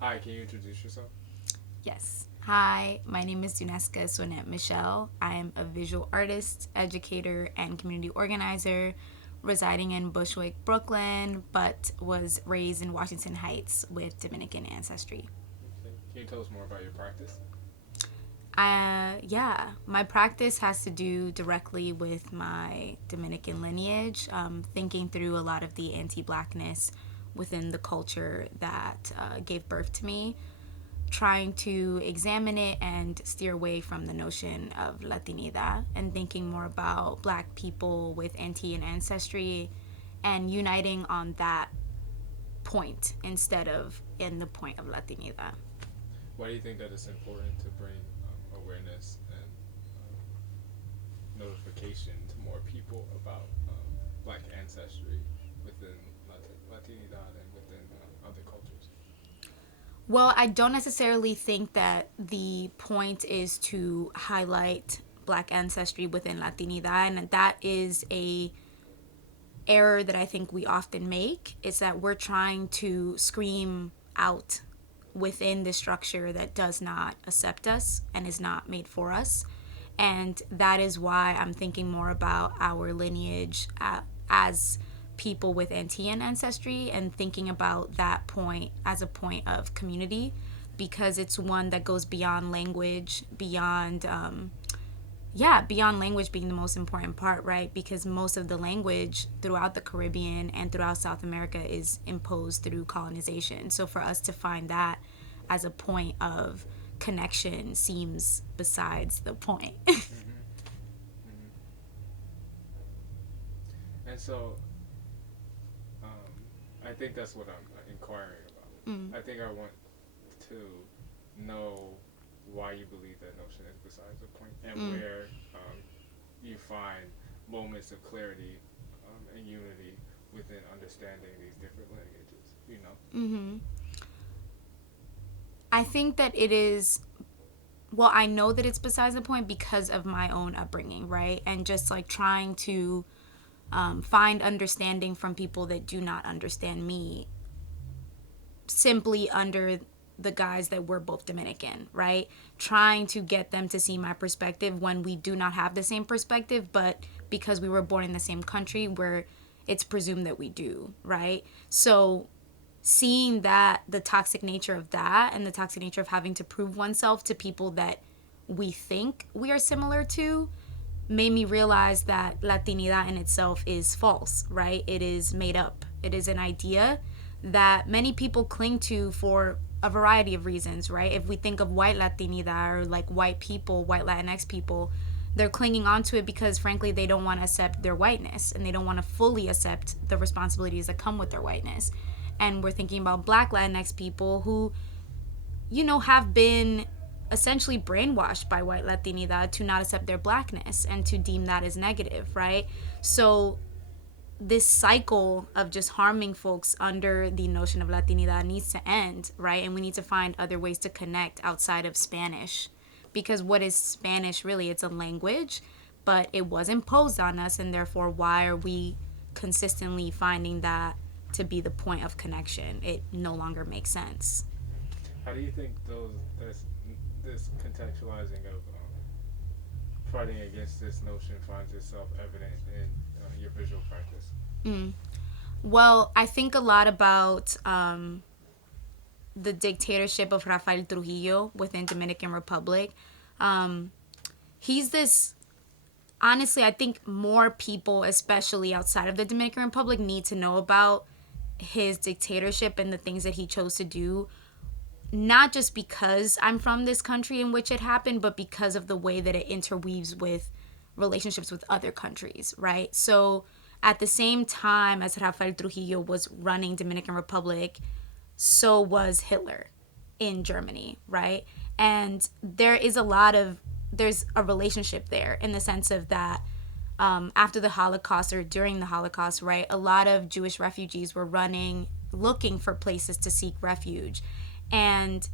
Hi, can you introduce yourself? Yes. Hi, my name is Duneska Suannette Michelle. I am a visual artist, educator, and community organizer residing in Bushwick, Brooklyn, but was raised in Washington Heights with Dominican ancestry. Okay. Can you tell us more about your practice? Yeah, my practice has to do directly with my Dominican lineage, thinking through a lot of the anti blackness within the culture that gave birth to me, trying to examine it and steer away from the notion of Latinidad and thinking more about black people with Antillean ancestry and uniting on that point instead of in the point of Latinidad. Why do you think that it's important to bring awareness and notification to more people about Black ancestry within Latinidad and within other cultures? Well, I don't necessarily think that the point is to highlight black ancestry within Latinidad, and that is a error that I think we often make is that we're trying to scream out within the structure that does not accept us and is not made for us. And that is why I'm thinking more about our lineage as people with Antillean ancestry and thinking about that point as a point of community because it's one that goes beyond language, beyond language being the most important part, right? Because most of the language throughout the Caribbean and throughout South America is imposed through colonization. So for us to find that as a point of connection seems besides the point. Mm-hmm. Mm-hmm. And so, I think that's what I'm inquiring about. Mm. I think I want to know why you believe that notion is besides the point and Mm. where you find moments of clarity and unity within understanding these different lineages, you know? Mm-hmm. I think that it is, well, I know that it's besides the point because of my own upbringing, right? And just like trying to find understanding from people that do not understand me simply under the guise that we're both Dominican, right? Trying to get them to see my perspective when we do not have the same perspective, but because we were born in the same country where it's presumed that we do, right? So seeing that the toxic nature of that and the toxic nature of having to prove oneself to people that we think we are similar to made me realize that Latinidad in itself is false, right? It is made up. It is an idea that many people cling to for a variety of reasons, right? If we think of white Latinidad or like white people, white Latinx people, they're clinging onto it because frankly they don't want to accept their whiteness and they don't want to fully accept the responsibilities that come with their whiteness. And we're thinking about black Latinx people who, have been essentially brainwashed by white Latinidad to not accept their blackness and to deem that as negative, right? So this cycle of just harming folks under the notion of Latinidad needs to end, right? And we need to find other ways to connect outside of Spanish. Because what is Spanish really? It's a language, but it was imposed on us, and therefore, why are we consistently finding that to be the point of connection? It no longer makes sense. How do you think this contextualizing of fighting against this notion finds itself evident in your visual practice? Mm. Well, I think a lot about the dictatorship of Rafael Trujillo within Dominican Republic. Um, he's this. Honestly, I think more people, especially outside of the Dominican Republic, need to know about his dictatorship and the things that he chose to do. Not just because I'm from this country in which it happened, but because of the way that it interweaves with relationships with other countries, right? So at the same time as Rafael Trujillo was running Dominican Republic, so was Hitler in Germany, right? And there's a relationship there in the sense of that after the Holocaust or during the Holocaust, right? A lot of Jewish refugees were looking for places to seek refuge. And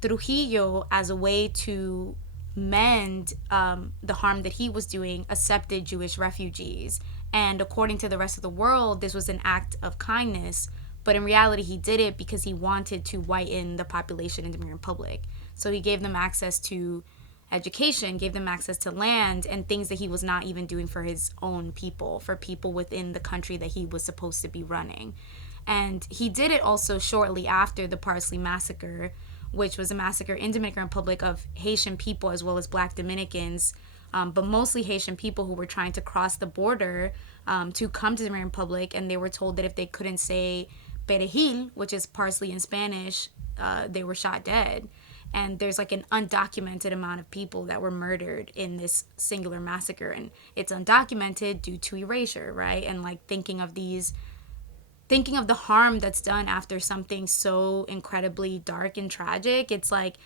Trujillo, as a way to mend the harm that he was doing, accepted Jewish refugees. And according to the rest of the world, this was an act of kindness. But in reality, he did it because he wanted to whiten the population in the Dominican Republic. So he gave them access to education, gave them access to land, and things that he was not even doing for his own people, for people within the country that he was supposed to be running. And he did it also shortly after the Parsley Massacre, which was a massacre in Dominican Republic of Haitian people as well as Black Dominicans, but mostly Haitian people who were trying to cross the border to come to the Dominican Republic, and they were told that if they couldn't say perejil, which is parsley in Spanish, they were shot dead. And there's like an undocumented amount of people that were murdered in this singular massacre, and it's undocumented due to erasure, right? And like thinking of the harm that's done after something so incredibly dark and tragic, it's like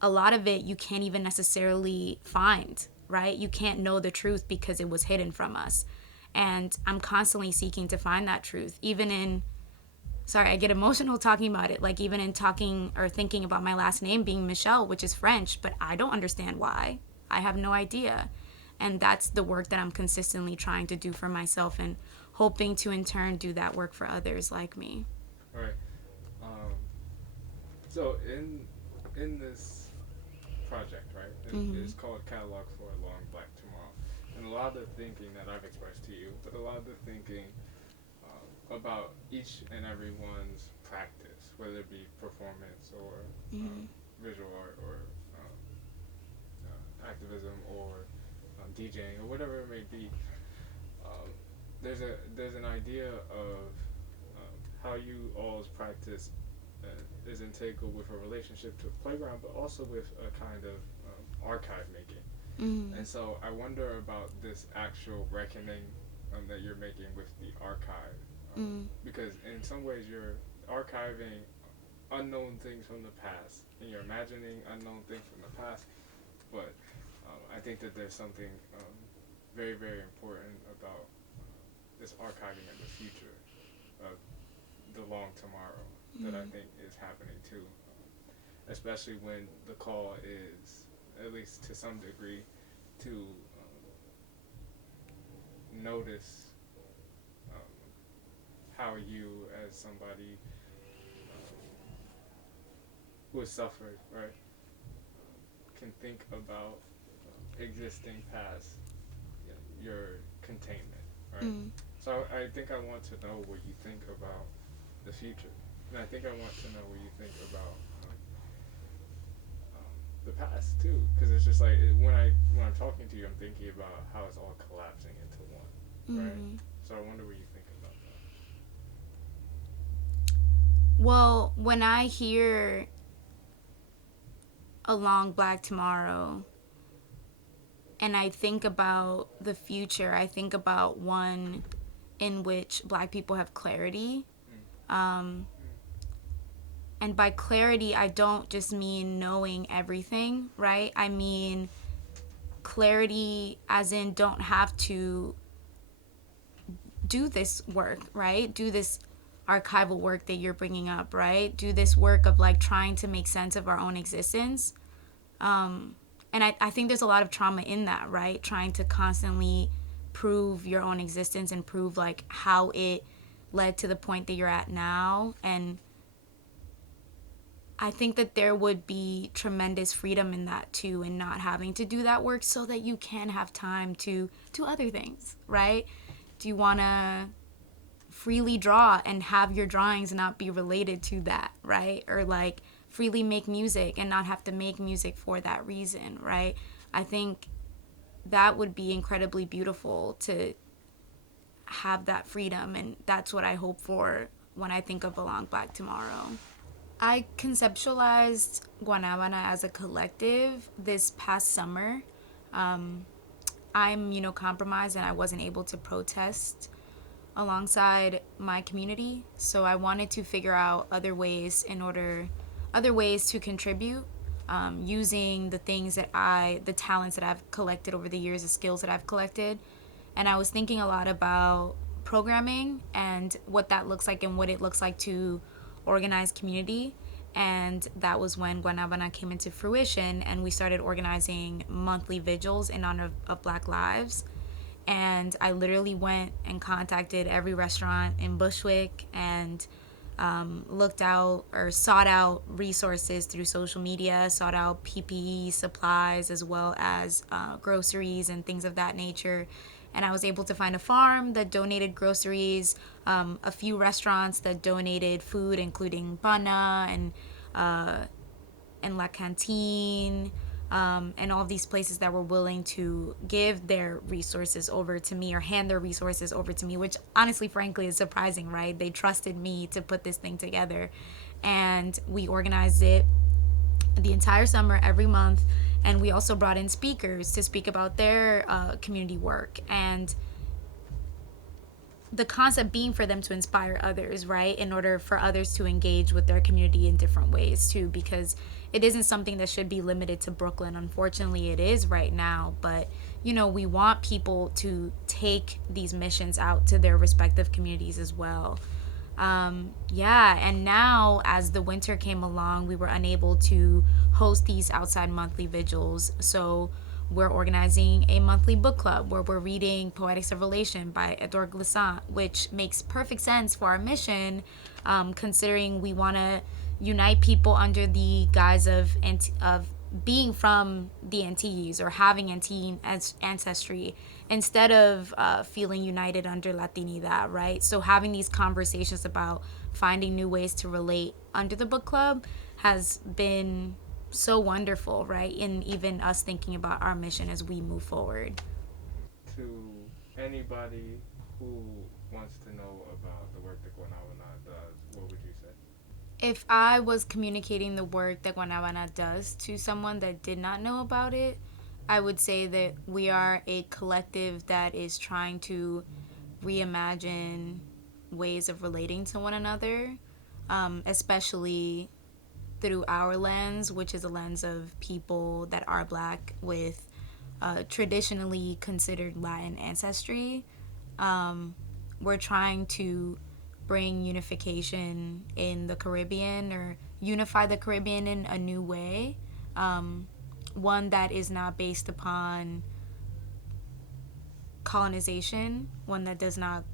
a lot of it you can't even necessarily find, right? You can't know the truth because it was hidden from us. And I'm constantly seeking to find that truth, even in, sorry, I get emotional talking about it, like even in talking or thinking about my last name being Michelle, which is French, but I don't understand why. I have no idea. And that's the work that I'm consistently trying to do for myself and hoping to in turn do that work for others like me. Right. So in this project, right, it's called Catalog for a Long Black Tomorrow. And a lot of the thinking that I've expressed to you, but a lot of the thinking about each and every one's practice, whether it be performance or visual art or activism or DJing or whatever it may be, there's an idea of how you all's practice is integral with a relationship to a playground, but also with a kind of archive making. And so I wonder about this actual reckoning that you're making with the archive. Because in some ways you're archiving unknown things from the past and you're imagining unknown things from the past, but I think that there's something very, very important about this archiving of the future, of the long tomorrow that I think is happening too, especially when the call is, at least to some degree, to notice how you, as somebody who has suffered, right, can think about existing past your containment, right? So I think I want to know what you think about the future, and I think I want to know what you think about the past too, because it's just like when I'm talking to you, I'm thinking about how it's all collapsing into one, right? So I wonder what you think about that. Well, when I hear A Long Black Tomorrow and I think about the future, I think about one in which Black people have clarity. And by clarity, I don't just mean knowing everything, right? I mean clarity as in don't have to do this work, right? Do this archival work that you're bringing up, right? Do this work of like trying to make sense of our own existence. And I think there's a lot of trauma in that, right? Trying to constantly prove your own existence and prove like how it led to the point that you're at now. And I think that there would be tremendous freedom in that too, and not having to do that work so that you can have time to do other things, right? Do you want to freely draw and have your drawings not be related to that, right? Or like freely make music and not have to make music for that reason, right? I think that would be incredibly beautiful to have that freedom, and that's what I hope for when I think of A Long Black Tomorrow. I conceptualized Guanábana as a collective this past summer. I'm immunocompromised and I wasn't able to protest alongside my community, so I wanted to figure out other ways to contribute, using the talents that I've collected over the years, the skills that I've collected. And I was thinking a lot about programming and what that looks like and what it looks like to organize community. And that was when Guanábana came into fruition and we started organizing monthly vigils in honor of Black lives. And I literally went and contacted every restaurant in Bushwick and looked out or sought out resources through social media, sought out PPE supplies as well as groceries and things of that nature. And I was able to find a farm that donated groceries, a few restaurants that donated food, including Bana and La Cantine, and all of these places that were willing to give their resources over to me or hand their resources over to me, which honestly, frankly, is surprising, right? They trusted me to put this thing together. And we organized it the entire summer, every month. And we also brought in speakers to speak about their community work. And the concept being for them to inspire others, right? In order for others to engage with their community in different ways too, because it isn't something that should be limited to Brooklyn. Unfortunately, it is right now, but we want people to take these missions out to their respective communities as well. And now as the winter came along, we were unable to host these outside monthly vigils. So we're organizing a monthly book club where we're reading Poetics of Relation by Edouard Glissant, which makes perfect sense for our mission, considering we want to unite people under the guise of being from the Antilles or having Antillean ancestry instead of feeling united under Latinidad, right? So having these conversations about finding new ways to relate under the book club has been so wonderful, right? And even us thinking about our mission as we move forward. To anybody who wants to know about the work that Guanábana does, what would you say? If I was communicating the work that Guanábana does to someone that did not know about it, I would say that we are a collective that is trying to reimagine ways of relating to one another, especially through our lens, which is a lens of people that are Black with traditionally considered Latin ancestry. We're trying to bring unification in the Caribbean or unify the Caribbean in a new way, one that is not based upon colonization, one that does not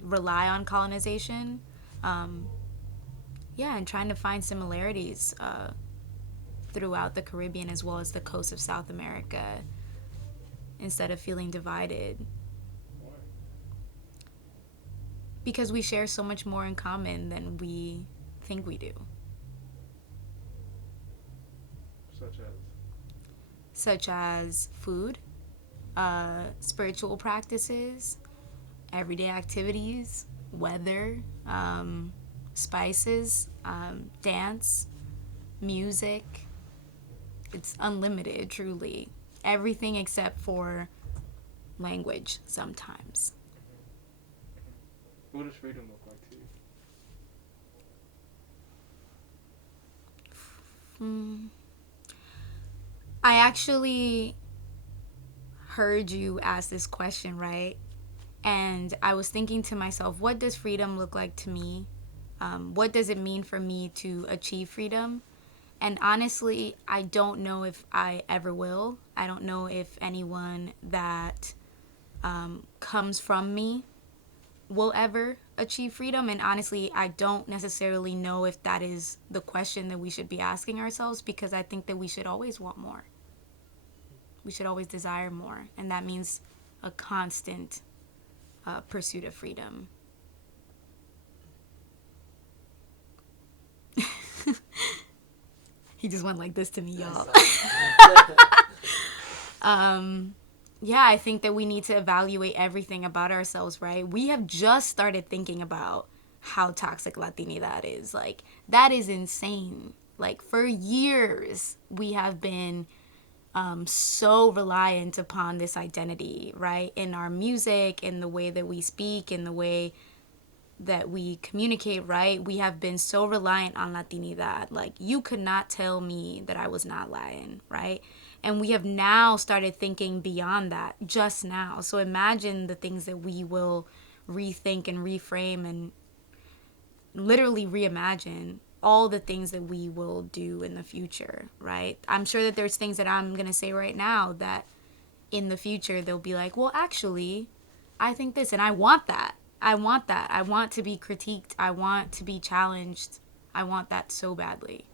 rely on colonization. And trying to find similarities throughout the Caribbean as well as the coast of South America instead of feeling divided. Because we share so much more in common than we think we do. Such as food, spiritual practices, everyday activities, weather, spices, dance, music. It's unlimited, truly. Everything except for language sometimes. What does freedom look like to you? I actually heard you ask this question, right? And I was thinking to myself, what does freedom look like to me? What does it mean for me to achieve freedom? And honestly, I don't know if I ever will. I don't know if anyone that comes from me will ever achieve freedom. And honestly, I don't necessarily know if that is the question that we should be asking ourselves, because I think that we should always want more. We should always desire more. And that means a constant pursuit of freedom. He just went like this to me, y'all. I think that we need to evaluate everything about ourselves, right? We have just started thinking about how toxic Latinidad is. Like, that is insane. Like, for years, we have been so reliant upon this identity, right? In our music, in the way that we speak, in the way that we communicate, right? We have been so reliant on Latinidad. Like, you could not tell me that I was not Latin, right? And we have now started thinking beyond that just now. So imagine the things that we will rethink and reframe and literally reimagine all the things that we will do in the future, right? I'm sure that there's things that I'm going to say right now that in the future they'll be like, well, actually, I think this and I want that. I want that. I want to be critiqued. I want to be challenged. I want that so badly.